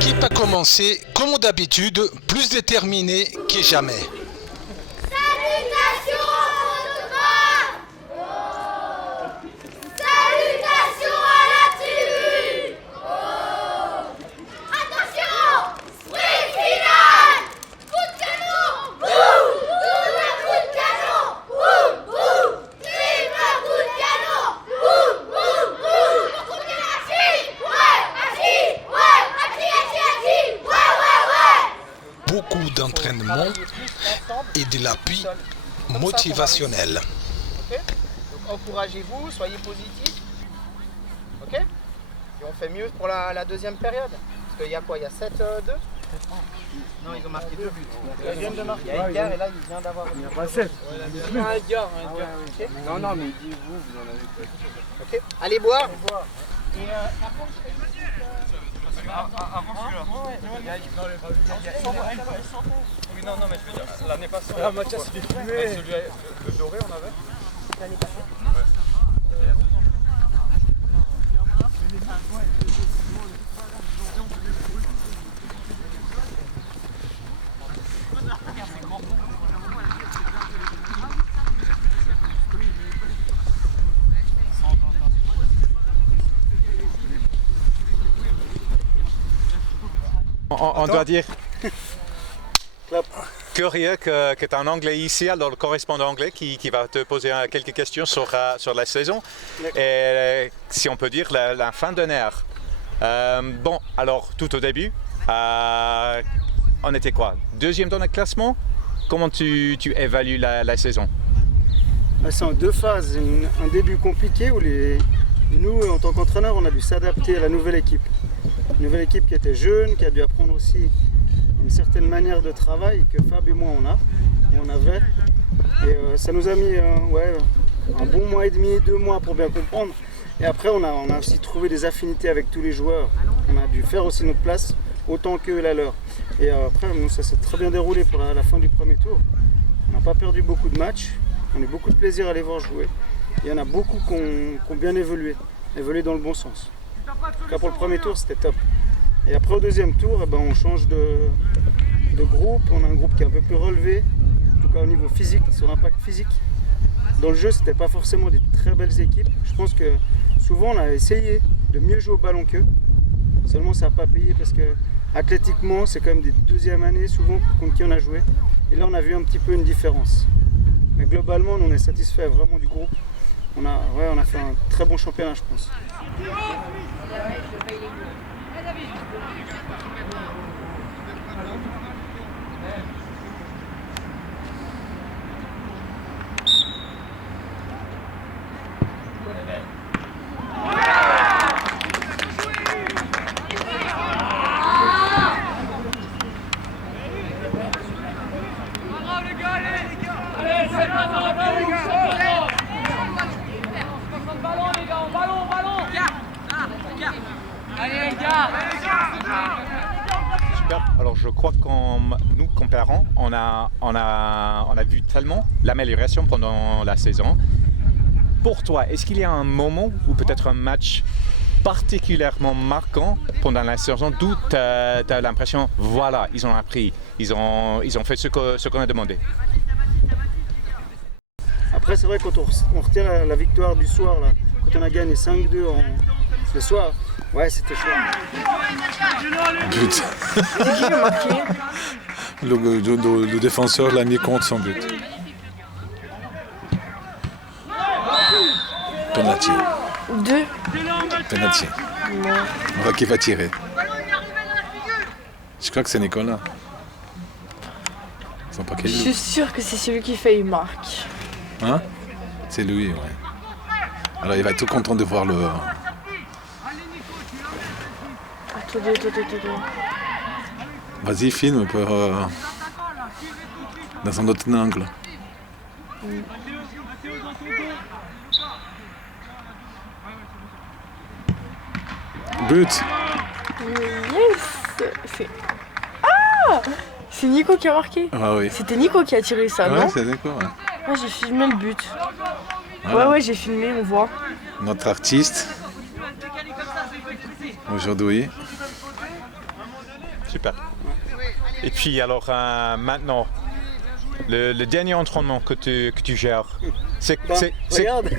L'équipe a commencé, comme d'habitude, plus déterminée que jamais. Salutations au photographe! Salutations à la tribune! Attention! Sprint final! Coup de canon! Boum! Double coup de canon! Boum! Boum! Triple coup de canon! Boum! Boum! Boum! On compte l'énergie! Ouais! Agile! Ouais! Agile! Ouais! Ouais! Beaucoup d'entraînement et de l'appui motivationnel. Ok. Donc encouragez-vous, soyez positifs. Ok. Et on fait mieux pour la deuxième période. Parce qu'il y a quoi? Il y a 7-2 Non, ils ont marqué 2 buts. Ils viennent de marquer. Il y a Edgar et là il vient d'avoir. Il n'y a pas 7. Un Edgar. Okay. Non, mais il dit vous en avez pas. Ok. Allez boire. Et avant celui-là. Oui, non, mais je veux dire, l'année passée. Ah, Mathias, il est fumé. Celui le doré, on avait. L'année passée. On doit dire curieux que tu as un anglais ici, alors le correspondant anglais qui va te poser quelques questions sur la saison et si on peut dire la fin d'année. Bon, alors tout au début, on était quoi? Deuxième dans le classement? Comment tu évalues la saison? C'est en deux phases. Un début compliqué où nous, en tant qu'entraîneurs, on a dû s'adapter à la nouvelle équipe. Une nouvelle équipe qui était jeune, qui a dû apprendre aussi une certaine manière de travail que Fab et moi on avait. Et ça nous a mis un bon mois et demi, 2 mois pour bien comprendre. Et après on a aussi trouvé des affinités avec tous les joueurs. On a dû faire aussi notre place autant que la leur. Et après ça s'est très bien déroulé pour la fin du premier tour. On n'a pas perdu beaucoup de matchs. On a eu beaucoup de plaisir à les voir jouer. Il y en a beaucoup qui ont bien évolué dans le bon sens. En tout cas pour le premier tour c'était top. Et après au deuxième tour, on change de groupe, on a un groupe qui est un peu plus relevé, en tout cas au niveau physique, sur l'impact physique. Dans le jeu, c'était pas forcément des très belles équipes. Je pense que souvent on a essayé de mieux jouer au ballon qu'eux. Seulement ça n'a pas payé parce que athlétiquement c'est quand même des deuxièmes années souvent contre qui on a joué. Et là on a vu un petit peu une différence. Mais globalement on est satisfait vraiment du groupe. On a fait un très bon championnat je pense. Super. Alors je crois qu'en nous comparant, on a vu tellement l'amélioration pendant la saison. Pour toi, est-ce qu'il y a un moment ou peut-être un match particulièrement marquant pendant la saison d'où tu as l'impression, voilà, ils ont appris, ils ont fait ce qu'on a demandé? Après c'est vrai quand on retient la victoire du soir, là, quand on a gagné 5-2 le soir, ouais c'était chaud. But. C'est qui qui a marqué? Le défenseur l'a mis contre son but. Penalty. 2. Penalty. On voit qui va tirer. Je crois que c'est Nicolas. Faut pas Je qu'il suis sûre que c'est celui qui fait une marque. Hein? C'est lui, ouais. Alors il va être tout content de voir le. Attendez. Vas-y, filme dans un autre angle. But! Yes! Ah! C'est Nico qui a marqué. Ah oui. C'était Nico qui a tiré ça, non? Ouais, c'est d'accord. Ouais. Moi j'ai filmé le but. Voilà. Ouais, j'ai filmé, on voit. Notre artiste aujourd'hui. super. Et puis alors maintenant, le dernier entraînement que tu gères, c'est... Regarde.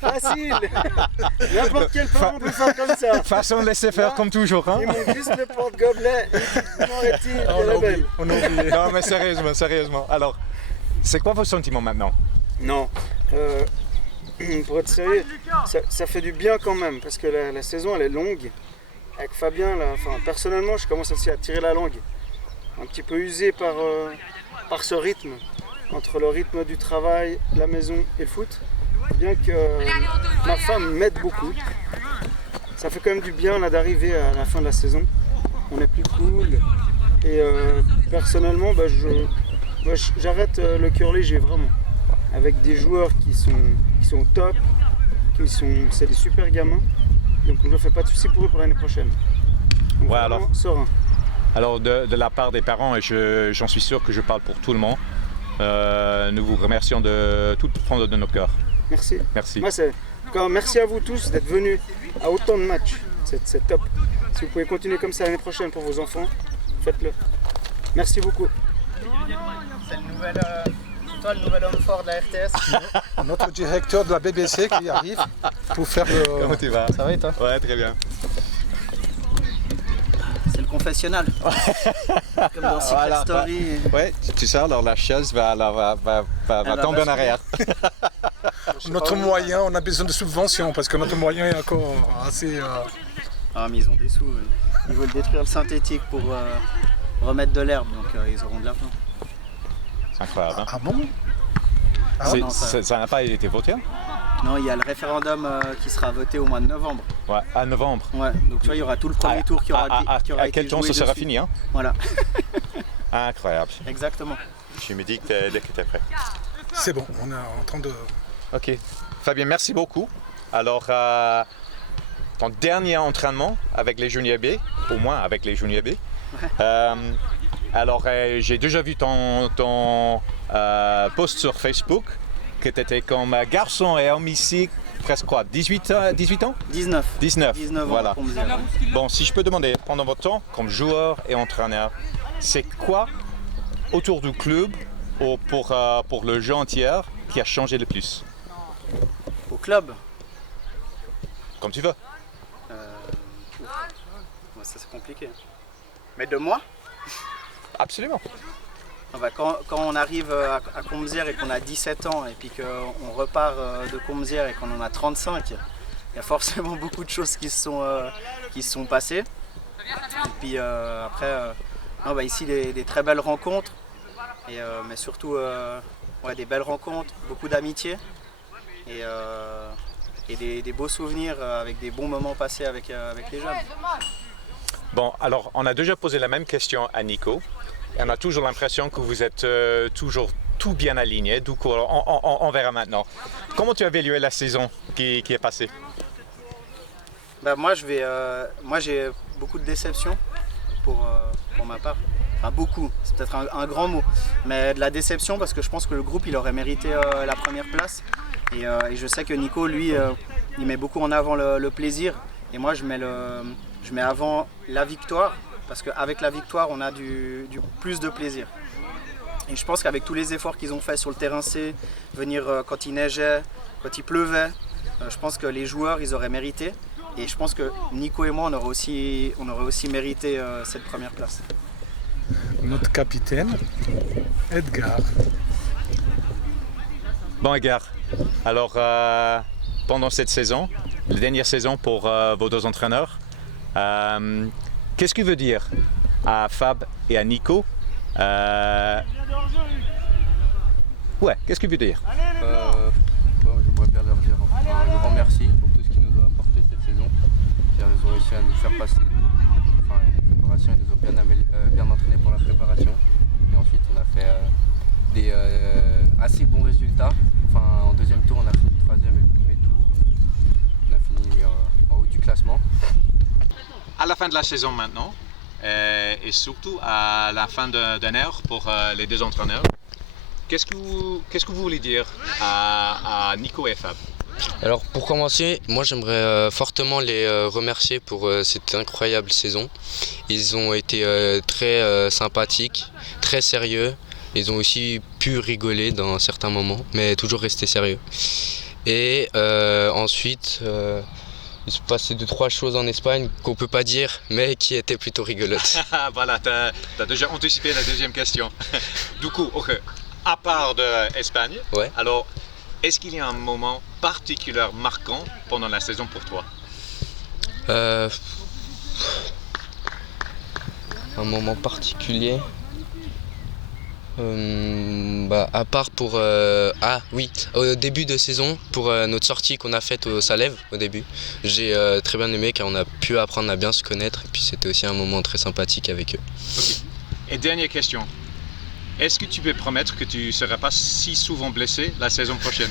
Facile. N'importe quel parent peut faire comme ça. Façon de laisser faire comme toujours. Hein? Il manque juste le porte-gobelet. On oublie. Non mais sérieusement. Alors, c'est quoi vos sentiments maintenant? Non. Pour être sérieux, ça fait du bien quand même, parce que la saison elle est longue. Avec Fabien, là, personnellement, je commence aussi à tirer la langue. Un petit peu usé par ce rythme, entre le rythme du travail, la maison et le foot. Bien que ma femme m'aide beaucoup. Ça fait quand même du bien là, d'arriver à la fin de la saison. On est plus cool. Et personnellement, j'arrête le cœur léger, vraiment. Avec des joueurs qui sont top, c'est des super gamins. Donc je ne fais pas de soucis pour eux pour l'année prochaine. Donc, ouais, alors, serein. Alors de la part des parents, et j'en suis sûr que je parle pour tout le monde, nous vous remercions de tout prendre de nos cœurs. Merci. Merci. Merci à vous tous d'être venus à autant de matchs. C'est top. Si vous pouvez continuer comme ça l'année prochaine pour vos enfants, faites-le. Merci beaucoup. C'est toi le nouvel homme fort de la RTS. Notre directeur de la BBC qui arrive pour faire le... Comment tu vas? Ça va et toi? Ouais, très bien. C'est le confessionnal. Comme dans Secret Story. Ouais, tu sais, alors la chaise va tomber en arrière. Notre moyen, on a besoin de subventions parce que notre moyen est encore assez... Ah mais ils ont des sous. Ils veulent détruire le synthétique pour remettre de l'herbe, donc ils auront de l'argent. C'est incroyable. Hein? Ah bon? Ça n'a pas été voté? Hein? Non, il y a le référendum qui sera voté au mois de novembre. Ouais, à novembre. Ouais, donc tu vois, il y aura tout le premier tour qui aura à quel temps ça sera fini hein? Voilà. Incroyable. Exactement. Je me dis que dès que tu es prêt. C'est bon, on est en train de... Ok. Fabien, merci beaucoup. Alors, ton dernier entraînement avec les juniors B, au moins avec les juniors B. Alors, j'ai déjà vu ton post sur Facebook que tu étais comme garçon et homme ici, presque quoi, 18 ans 19. 19 voilà. Ans, Bon, si je peux demander, pendant votre temps, comme joueur et entraîneur, c'est quoi autour du club ou pour le jeu entier qui a changé le plus? Au club? Comme tu veux. Ça c'est compliqué. Mais de moi? Absolument. Quand on arrive à Combezières et qu'on a 17 ans et puis qu'on repart de Combezières et qu'on en a 35, il y a forcément beaucoup de choses qui se sont passées. Et puis après, ici des très belles rencontres, mais surtout des belles rencontres, beaucoup d'amitié et des beaux souvenirs avec des bons moments passés avec les jeunes. Bon, alors on a déjà posé la même question à Nico. Et on a toujours l'impression que vous êtes toujours tout bien aligné. Du coup, on verra maintenant. Comment tu as évalué la saison qui est passée? Moi, j'ai beaucoup de déceptions pour ma part. Enfin, beaucoup, c'est peut-être un grand mot. Mais de la déception parce que je pense que le groupe, il aurait mérité la première place. Et je sais que Nico, lui, il met beaucoup en avant le plaisir. Et moi, je mets avant la victoire. Parce qu'avec la victoire, on a du plus de plaisir. Et je pense qu'avec tous les efforts qu'ils ont fait sur le terrain C, venir quand il neigeait, quand il pleuvait, je pense que les joueurs, ils auraient mérité. Et je pense que Nico et moi, on aurait aussi mérité cette première place. Notre capitaine, Edgar. Bon Edgar, alors pendant cette saison, la dernière saison pour vos deux entraîneurs, qu'est-ce que veut dire à Fab et à Nico? Qu'est-ce que veut dire? J'aimerais bien leur dire un grand merci pour tout ce qu'ils nous ont apporté cette saison. Ils ont réussi à nous faire passer une préparation, ils nous ont bien entraînés pour la préparation. Et ensuite on a fait des assez bons résultats. En deuxième tour on a fini troisième et le premier tour on a fini en haut du classement. À la fin de la saison maintenant, et surtout à la fin d'un air pour les deux entraîneurs, qu'est-ce que vous voulez dire à Nico et Fab? Alors pour commencer, moi j'aimerais fortement les remercier pour cette incroyable saison. Ils ont été très sympathiques, très sérieux. Ils ont aussi pu rigoler dans certains moments, mais toujours rester sérieux. Et ensuite, il se passait 2-3 choses en Espagne qu'on peut pas dire, mais qui étaient plutôt rigolotes. Voilà, tu as déjà anticipé la deuxième question. Du coup, ok, à part de Espagne, Ouais. alors est-ce qu'il y a un moment particulier marquant pendant la saison pour toi? Un moment particulier. À part pour au début de saison, pour notre sortie qu'on a faite au Salève au début, j'ai très bien aimé car on a pu apprendre à bien se connaître et puis c'était aussi un moment très sympathique avec eux. Ok. Et dernière question, est-ce que tu peux promettre que tu ne seras pas si souvent blessé la saison prochaine?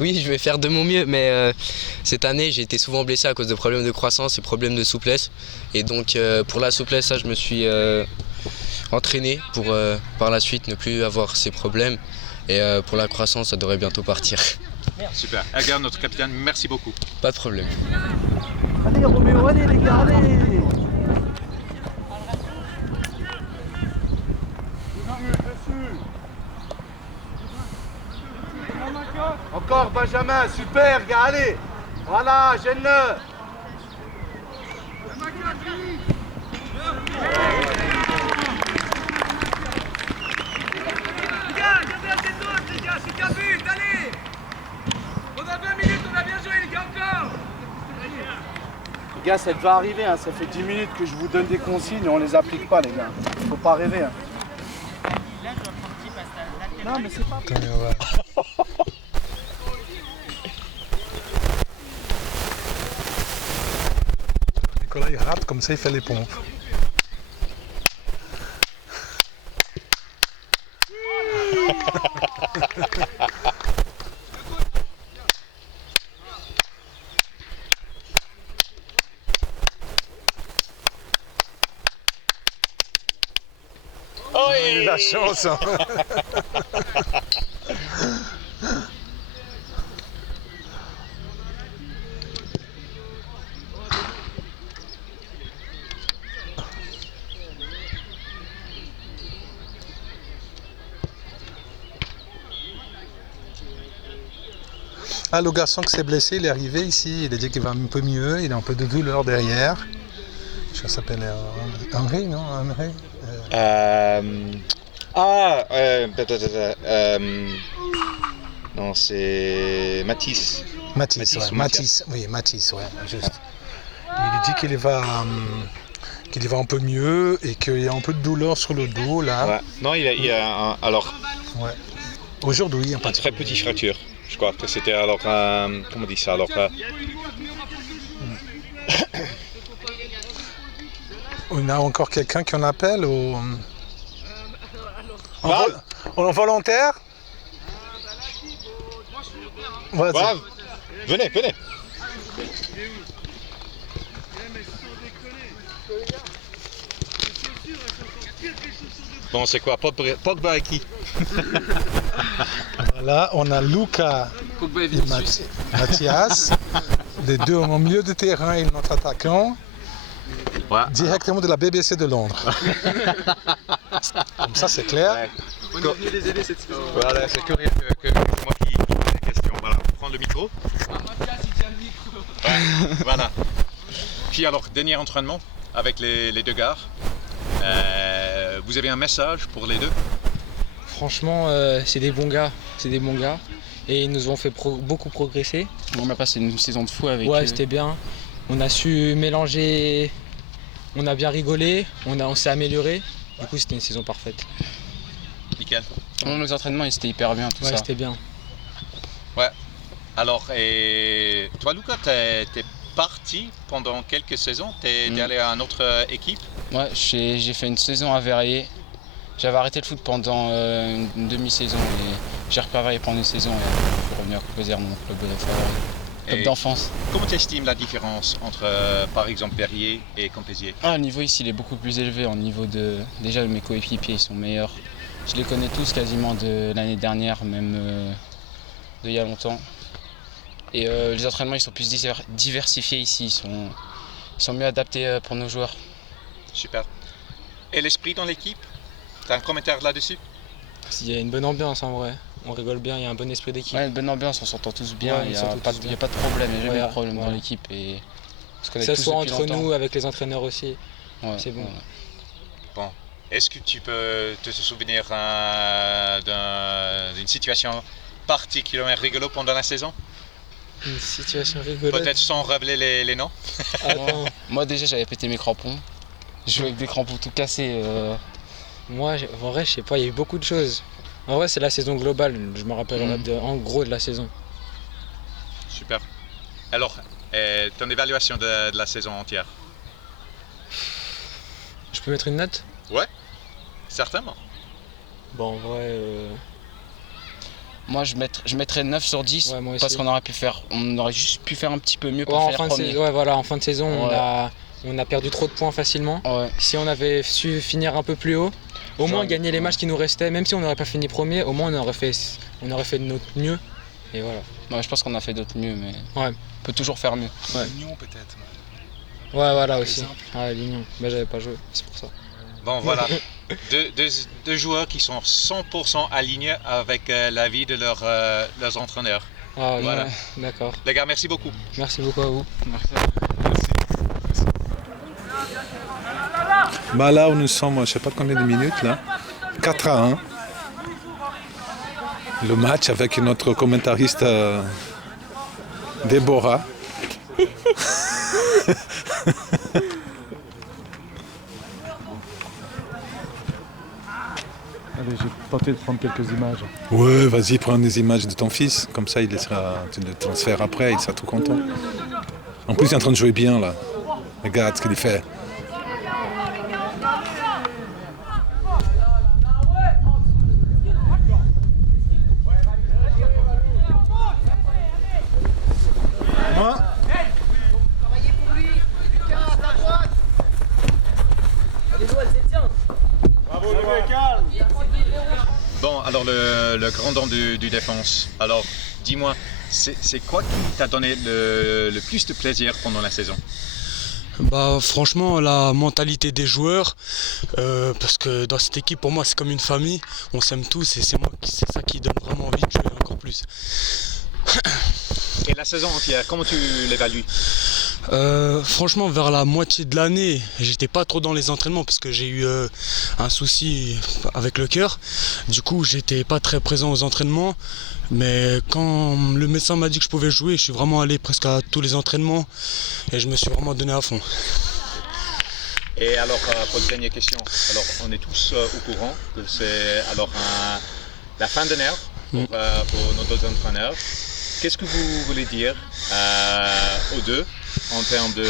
Oui, je vais faire de mon mieux, mais cette année j'ai été souvent blessé à cause de problèmes de croissance et problèmes de souplesse. Et donc pour la souplesse, ça, je me suis entraîné pour par la suite ne plus avoir ces problèmes. Et pour la croissance, ça devrait bientôt partir. Super. Edgar, notre capitaine, merci beaucoup. Pas de problème. Allez Roméo, allez les gars, allez! Encore Benjamin, super gars, allez! Voilà, gêne-le! Les gars, ça va arriver, hein. Ça fait 10 minutes que je vous donne des consignes et on les applique pas, les gars. Faut pas rêver. Hein. Non, mais c'est pas... Nicolas, il rate, comme ça, il fait les pompes. Il a eu la chance. Hein. Ah, le garçon qui s'est blessé, il est arrivé ici, il a dit qu'il va un peu mieux, il a un peu de douleur derrière. Ça s'appelle Henri, non? Henri Non, c'est Mathis. Mathis, ouais, Mathis, oui, Mathis, ouais, juste. Il dit qu'il va un peu mieux et qu'il y a un peu de douleur sur le dos, là. Ouais. Non, il y a alors... Ouais. Aujourd'hui, un très petit fracture. Je crois que c'était alors... comment on dit ça alors On a encore quelqu'un qui en appelle ou... En volontaire? Vas-y. Brave. Venez. Bon, c'est quoi? Pogba et qui? Voilà, on a Luca et Mathias, les deux au milieu de terrain et notre attaquant, directement de la BBC de Londres. Comme ça, c'est clair. Ouais. On est venu les aider cette saison. Voilà, c'est curieux que moi qui pose les questions. Voilà, prends le micro. Mathias, il tient le micro. Ouais, voilà. Puis alors, dernier entraînement avec les deux gars. Vous avez un message pour les deux? Franchement, c'est des bons gars. Et ils nous ont fait beaucoup progresser. On a passé une saison de fou avec eux. Ouais, c'était bien. On a su mélanger, on a bien rigolé, on s'est amélioré. Du coup, c'était une saison parfaite. Nickel. Nos entraînements, ils étaient hyper bien, tout ça. Ouais, c'était bien. Ouais. Alors, et toi, Luca, t'es parti pendant quelques saisons? T'es allé à une autre équipe? Ouais, j'ai fait une saison à Verrier. J'avais arrêté le foot pendant une demi-saison et j'ai repréparé pendant une saison et je suis revenu à Coupézère, mon club favori, club d'enfance. Comment tu estimes la différence entre, par exemple, Verrier et Compézier? Le niveau ici, il est beaucoup plus élevé. En niveau de... Déjà, mes coéquipiers, ils sont meilleurs. Je les connais tous quasiment de l'année dernière, même d'il y a longtemps. Et les entraînements ils sont plus diversifiés ici, ils sont mieux adaptés pour nos joueurs. Super. Et l'esprit dans l'équipe? T'as un commentaire là-dessus? Il y a une bonne ambiance en vrai, on rigole bien, il y a un bon esprit d'équipe. Ouais, une bonne ambiance, on s'entend tous bien, Ouais, il n'y a pas de problème, il n'y a jamais de problème dans l'équipe. Et que ce soit entre nous, avec les entraîneurs aussi, c'est bon. Bon, est-ce que tu peux te souvenir d'une situation particulièrement rigolote pendant la saison? Une situation rigolote? Peut-être sans révéler les noms. Moi déjà j'avais pété mes crampons, je jouais avec des crampons tout cassés. Moi en vrai je sais pas, il y a eu beaucoup de choses. En vrai c'est la saison globale, je me rappelle en gros de la saison. Super. Alors, ton évaluation de la saison entière? Je peux mettre une note? Ouais, certainement. Bon en vrai... Moi je mettrais 9 sur 10 parce qu'on aurait juste pu faire un petit peu mieux pour finir premier. En fin de saison on a perdu trop de points facilement. Si on avait su finir un peu plus haut, au moins gagner les matchs qui nous restaient, même si on n'aurait pas fini premier, au moins on aurait fait de notre mieux. Et voilà. Je pense qu'on a fait d'autres mieux, mais on peut toujours faire mieux. Lignon peut-être. Ouais voilà aussi. Lignon, j'avais pas joué, c'est pour ça. Bon voilà, deux joueurs qui sont 100% alignés avec l'avis de leurs entraîneurs. Voilà. D'accord. Les gars, merci beaucoup. Merci beaucoup à vous. Merci. Bah là où nous sommes, je sais pas combien de minutes là, 4-1. Le match avec notre commentariste Déborah. Allez, j'ai tenté de prendre quelques images. Ouais, vas-y, prends des images de ton fils, comme ça tu le transfères après, il sera tout content. En plus, il est en train de jouer bien là. Regarde ce qu'il fait. Bon, alors le grand don du défense. Alors, dis-moi, c'est quoi qui t'a donné le plus de plaisir pendant la saison? Franchement, la mentalité des joueurs, parce que dans cette équipe, pour moi, c'est comme une famille. On s'aime tous et c'est ça qui donne vraiment envie de jouer encore plus. Et la saison entière, comment tu l'évalues? Franchement, vers la moitié de l'année, j'étais pas trop dans les entraînements parce que j'ai eu un souci avec le cœur. Du coup, j'étais pas très présent aux entraînements. Mais quand le médecin m'a dit que je pouvais jouer, je suis vraiment allé presque à tous les entraînements et je me suis vraiment donné à fond. Et alors, pour la dernière question, alors on est tous au courant que c'est la fin d'année pour nos deux entraîneurs. Qu'est-ce que vous voulez dire aux deux en termes de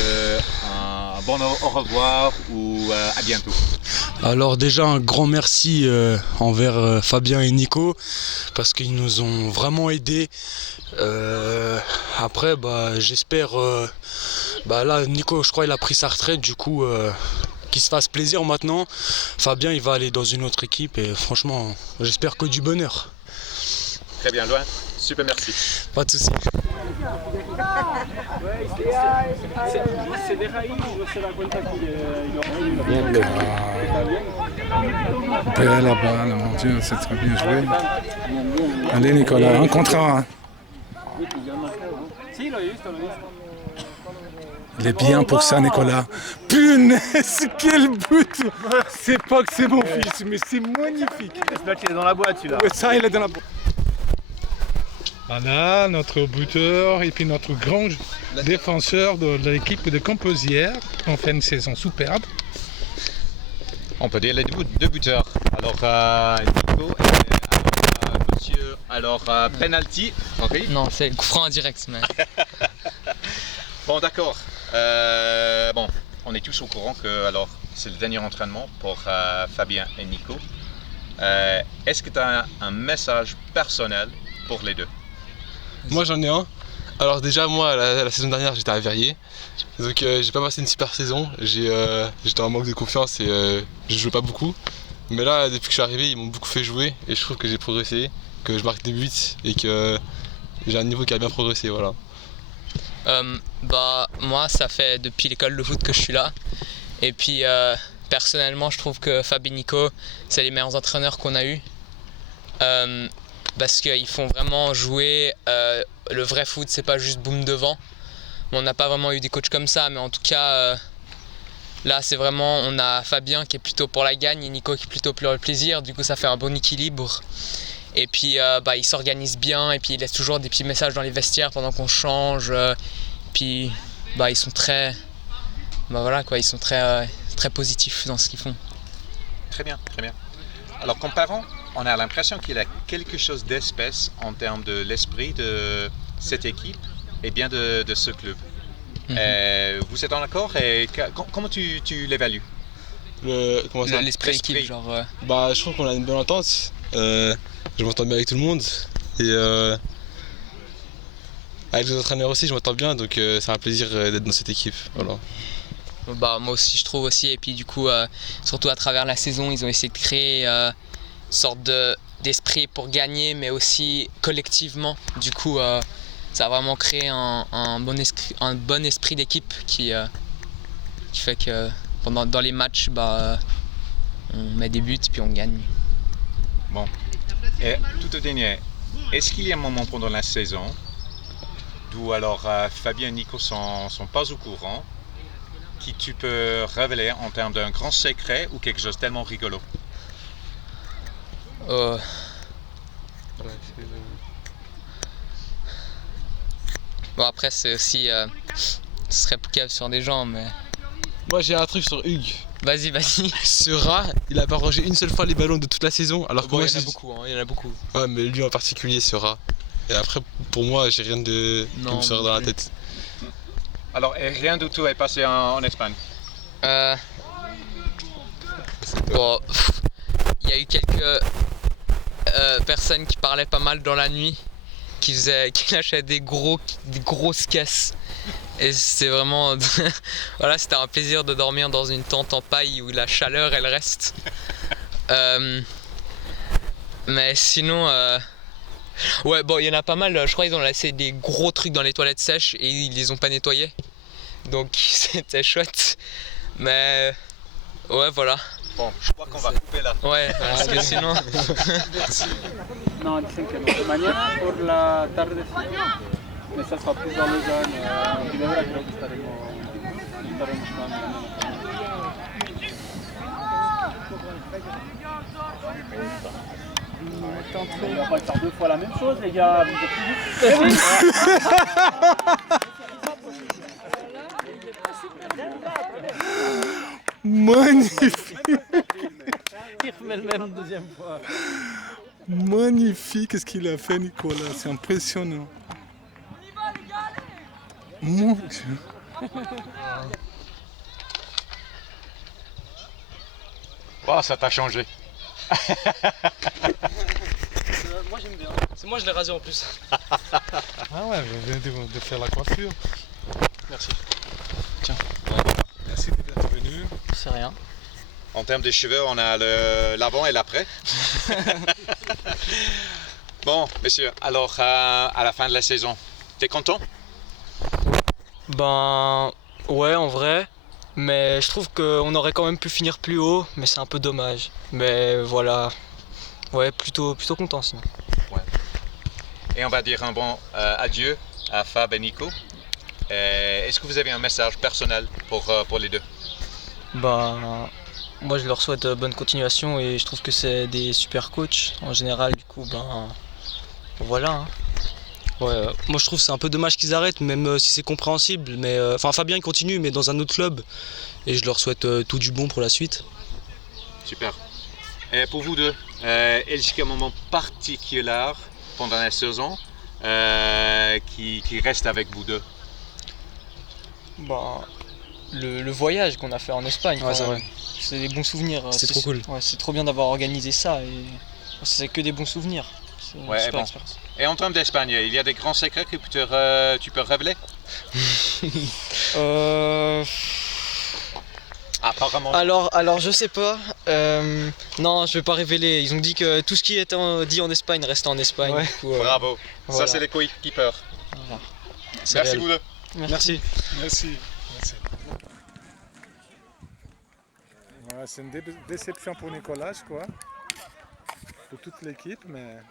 bon au revoir ou à bientôt? Alors déjà un grand merci envers Fabien et Nico parce qu'ils nous ont vraiment aidés. Après j'espère, là Nico je crois il a pris sa retraite, du coup qu'il se fasse plaisir maintenant. Fabien il va aller dans une autre équipe et franchement j'espère que du bonheur. Très bien, loin. Super, merci. Pas de soucis. Belle balle, mon Dieu, c'est très bien joué. Allez Nicolas, un contre un. Il est bien pour ça, Nicolas. Punaise, quel but! C'est pas que c'est mon fils, mais c'est magnifique. Là, il est dans la boîte, celui-là. Ouais, ça, il est dans la boîte. Voilà, notre buteur et puis notre grand défenseur de l'équipe de Composières. On fait une saison superbe. On peut dire les deux buteurs. Alors, Nico et monsieur. Alors, penalty. Okay. Non, c'est coup franc en direct. Mais... Bon, d'accord. On est tous au courant que c'est le dernier entraînement pour Fabien et Nico. Est-ce que tu as un message personnel pour les deux? Moi j'en ai un. Alors déjà moi la saison dernière j'étais à Verrier. Donc j'ai pas passé une super saison. J'étais en manque de confiance et je jouais pas beaucoup. Mais là depuis que je suis arrivé ils m'ont beaucoup fait jouer et je trouve que j'ai progressé, que je marque des buts et que j'ai un niveau qui a bien progressé, voilà. Moi, ça fait depuis l'école de foot que je suis là. Et puis, personnellement, je trouve que Fab et Nico, c'est les meilleurs entraîneurs qu'on a eus. Parce qu'ils font vraiment jouer le vrai foot, c'est pas juste boum devant. On n'a pas vraiment eu des coachs comme ça, mais en tout cas, là, c'est vraiment, on a Fabien qui est plutôt pour la gagne et Nico qui est plutôt pour le plaisir. Du coup, ça fait un bon équilibre. Et puis, ils s'organisent bien et puis ils laissent toujours des petits messages dans les vestiaires pendant qu'on change. Puis, ils sont très, ils sont très positifs dans ce qu'ils font. Très bien, très bien. Alors, comme parent, on a l'impression qu'il y a quelque chose d'espèce en termes de l'esprit de cette équipe et bien de ce club. Vous êtes en accord et comment tu l'évalues? L'esprit d'équipe, genre. Je trouve qu'on a une bonne entente. Je m'entends bien avec tout le monde et avec les entraîneurs aussi, je m'entends bien, donc c'est un plaisir d'être dans cette équipe. Voilà. Moi aussi, je trouve aussi, et puis du coup, surtout à travers la saison, ils ont essayé de créer une sorte d'esprit pour gagner, mais aussi collectivement. Du coup, ça a vraiment créé un bon esprit d'équipe qui fait que dans les matchs, on met des buts puis on gagne. Bon. Et tout au dernier, est-ce qu'il y a un moment pendant la saison d'où alors Fabien et Nico sont pas au courant, qui tu peux révéler en termes d'un grand secret ou quelque chose de tellement rigolo? Après, c'est aussi. Ce serait poucave sur des gens, mais. Moi, j'ai un truc sur Hugues. Vas-y. Ce rat, il a pas rangé une seule fois les ballons de toute la saison. Alors que moi, il y en a beaucoup. Ouais, mais lui en particulier, ce rat. Et après, pour moi, j'ai rien qui me sort dans la tête. Alors, et rien du tout est passé en Espagne? Il y a eu quelques personnes qui parlaient pas mal dans la nuit, qui lâchaient des grosses caisses. Et c'est vraiment, c'était un plaisir de dormir dans une tente en paille où la chaleur elle reste. Mais sinon, il y en a pas mal. Je crois qu'ils ont laissé des gros trucs dans les toilettes sèches et ils les ont pas nettoyés. Donc c'était chouette. Mais voilà. Bon, je crois qu'on va couper là. Ouais, parce que sinon. Non, dicen que mañana por la tardecita, mais ça sera plus dans Lausanne. Ginebra, creo que estaremos on va pas faire deux fois la même chose, les gars. Vous êtes plus Magnifique. Il remet le même deuxième fois. Magnifique ce qu'il a fait, Nicolas. C'est impressionnant. Mon Dieu. Ça t'a changé. Moi j'aime bien. C'est moi je l'ai rasé en plus. Ah ouais, vous venez de faire la coiffure. Merci. Tiens. Merci d'être venu. C'est rien. En termes de cheveux, on a l'avant et l'après. Bon, messieurs, alors à la fin de la saison, t'es content? Ouais, en vrai. Mais je trouve qu'on aurait quand même pu finir plus haut, mais c'est un peu dommage. Mais voilà. Ouais, plutôt content sinon. Ouais. Et on va dire un bon adieu à Fab et Nico. Est-ce que vous avez un message personnel pour les deux? Moi je leur souhaite bonne continuation et je trouve que c'est des super coachs en général. Du coup, voilà. Hein. Ouais, moi je trouve que c'est un peu dommage qu'ils arrêtent, même si c'est compréhensible. Mais Fabien il continue, mais dans un autre club. Et je leur souhaite tout du bon pour la suite. Super. Et pour vous deux, est-ce qu'il y a un moment particulier pendant la saison qui reste avec vous deux? Le voyage qu'on a fait en Espagne. Ouais, c'est vrai. C'est des bons souvenirs. C'est trop cool. Ouais, c'est trop bien d'avoir organisé ça. Et c'est que des bons souvenirs. Ouais, bon. Et en termes d'Espagne, il y a des grands secrets que tu peux révéler? Apparemment. Alors je sais pas. Non, je vais pas révéler. Ils ont dit que tout ce qui était dit en Espagne restait en Espagne. Ouais. Du coup, bravo. Voilà. Ça c'est les coéquipiers. Voilà. Merci vous deux. Merci. Merci. Voilà, c'est une déception pour Nicolas, quoi. Pour toute l'équipe, mais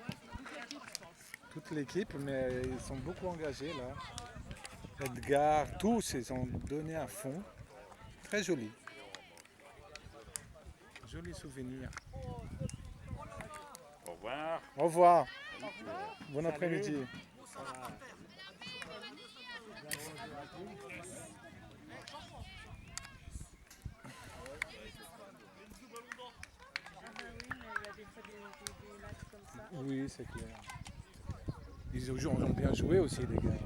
ils sont beaucoup engagés là. Edgar, tous, ils ont donné à fond. Très joli. Joli souvenir. Au revoir. Au revoir. Bon après-midi. Oui, c'est clair. Ils ont bien joué aussi, les gars.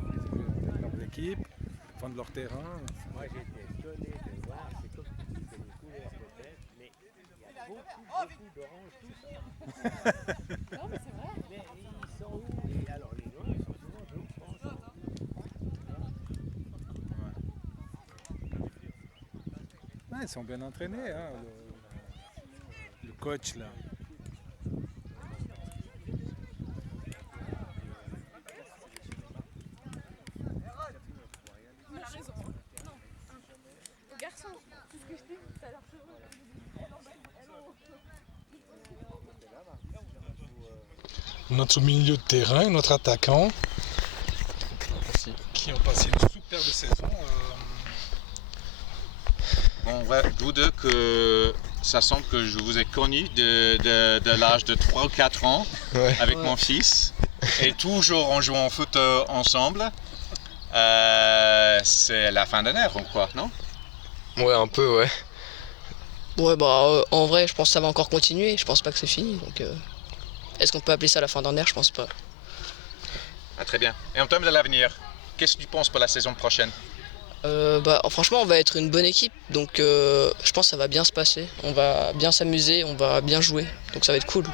Ils ont leur équipe, font de leur terrain. Moi, j'étais étonné de voir, c'est comme si c'était les couleurs peut-être, mais il y a beaucoup d'orange, tout ça. Non, mais c'est vrai. Mais ils sont où? Et alors, les noirs, ils sont souvent d'eau, je pense. Ouais, ils sont bien entraînés, hein, le coach là. Garçon, c'est ce que je dis tout à l'heure. Notre milieu de terrain, notre attaquant, qui ont passé une superbe saison. Bon, ouais, vous deux, que ça semble que je vous ai connu de l'âge de 3 ou 4 ans avec mon fils. Et toujours en jouant au foot ensemble. C'est la fin d'année, ou quoi, non? Ouais, un peu, ouais. Ouais, bah en vrai, je pense que ça va encore continuer. Je pense pas que c'est fini. Donc, est-ce qu'on peut appeler ça la fin d'année? Je pense pas. Ah, très bien. Et en termes de l'avenir, qu'est-ce que tu penses pour la saison prochaine? Bah franchement, on va être une bonne équipe. Donc, je pense que ça va bien se passer. On va bien s'amuser, on va bien jouer. Donc, ça va être cool.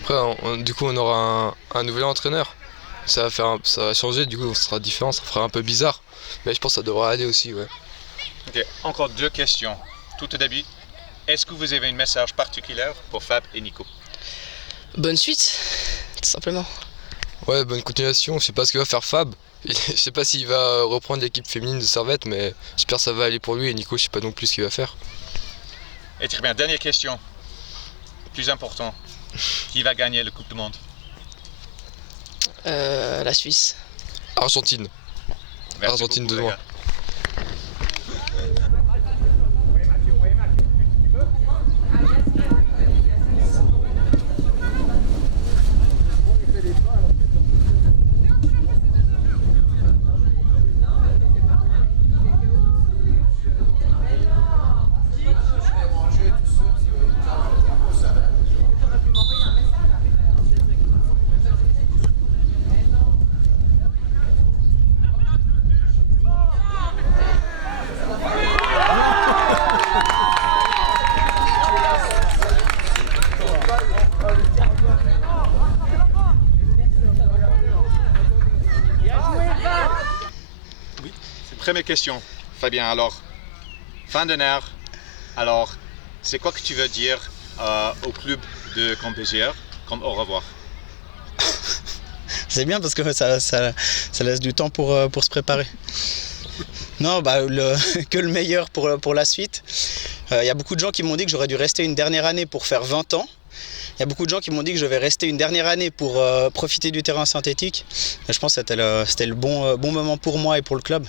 Après, du coup, on aura un nouvel entraîneur. Ça va changer, du coup, on sera différent, ça fera un peu bizarre. Mais je pense que ça devrait aller aussi, ouais. Ok, encore 2 questions. Tout au début, est-ce que vous avez un message particulier pour Fab et Nico? Bonne suite, tout simplement. Ouais, bonne continuation. Je sais pas ce que va faire Fab. Je sais pas s'il va reprendre l'équipe féminine de Servette, mais j'espère que ça va aller pour lui. Et Nico, je sais pas non plus ce qu'il va faire. Et très bien, dernière question. Plus important, qui va gagner la Coupe du Monde? La Suisse. Argentine. Merci Argentine beaucoup, de loin. Première question, Fabien. Alors, fin d'année, alors, c'est quoi que tu veux dire au club de Campézières comme au revoir? C'est bien parce que ça laisse du temps pour se préparer. Non, bah, que le meilleur pour la suite. Il y a beaucoup de gens qui m'ont dit que j'aurais dû rester une dernière année pour faire 20 ans. Il y a beaucoup de gens qui m'ont dit que je vais rester une dernière année pour profiter du terrain synthétique. Et je pense que c'était le bon moment pour moi et pour le club.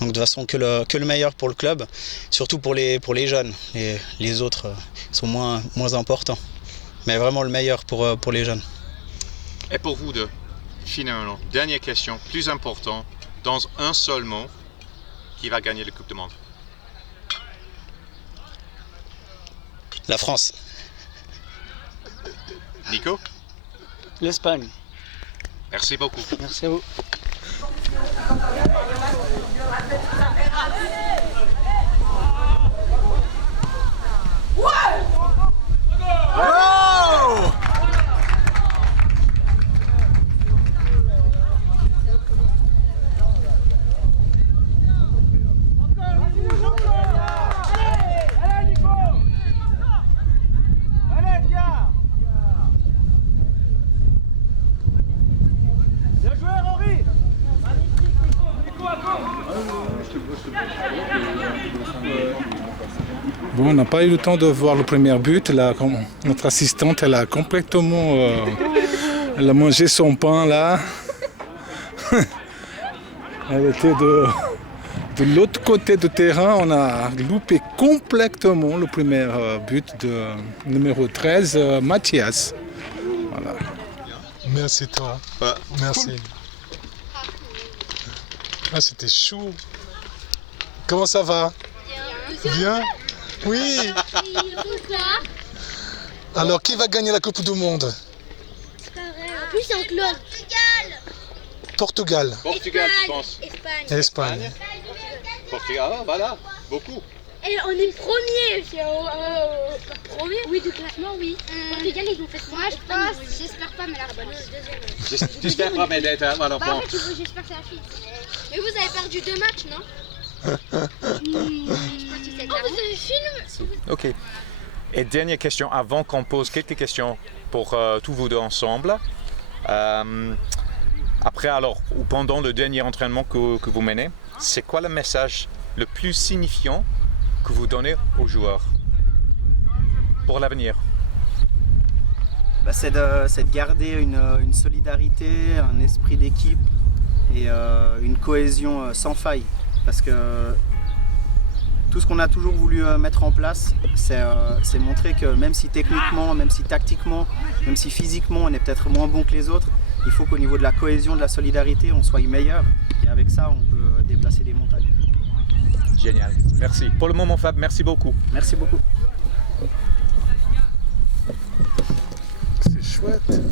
Donc de toute façon que le meilleur pour le club, surtout pour les jeunes. Les autres sont moins importants. Mais vraiment le meilleur pour les jeunes. Et pour vous deux, finalement, dernière question, plus important, dans un seul mot, qui va gagner la Coupe du Monde? La France. Nico? L'Espagne. Merci beaucoup. Merci à vous. Bien joué, Henri! Magnifique, Nico! Nico, Bon, on n'a pas eu le temps de voir le premier but. Là, notre assistante, elle a complètement... elle a mangé son pain, là. Elle était de l'autre côté du terrain. On a loupé complètement le premier but de numéro 13, Mathias. Voilà. Merci toi. Merci. Ah, c'était chou. Comment ça va? Bien. Oui. Alors, qui va gagner la Coupe du Monde? En plus, c'est en Claude. Portugal. Portugal, tu penses? Espagne. Portugal, voilà, beaucoup. Et on est premier. Premier? Oui, de classement, oui. Portugal, ils ont fait quoi? Moi, je pense, j'espère pas, mais la deuxième. J'espère pas, mais d'être alors Bah, bon. en fait, j'espère que c'est la fille. Mais vous avez perdu 2 matchs, non? Oh, vous avez filmé? Ok. Et dernière question, avant qu'on pose quelques questions pour tous vous deux ensemble. Après, alors, ou pendant le dernier entraînement que vous menez, c'est quoi le message le plus signifiant que vous donnez aux joueurs pour l'avenir? C'est de garder une solidarité, un esprit d'équipe et une cohésion sans faille. Parce que tout ce qu'on a toujours voulu mettre en place, c'est montrer que même si techniquement, même si tactiquement, même si physiquement on est peut-être moins bon que les autres, il faut qu'au niveau de la cohésion, de la solidarité, on soit meilleur. Et avec ça, on peut déplacer des montagnes. Génial, merci. Pour le moment, Fab, merci beaucoup. Merci beaucoup. C'est chouette.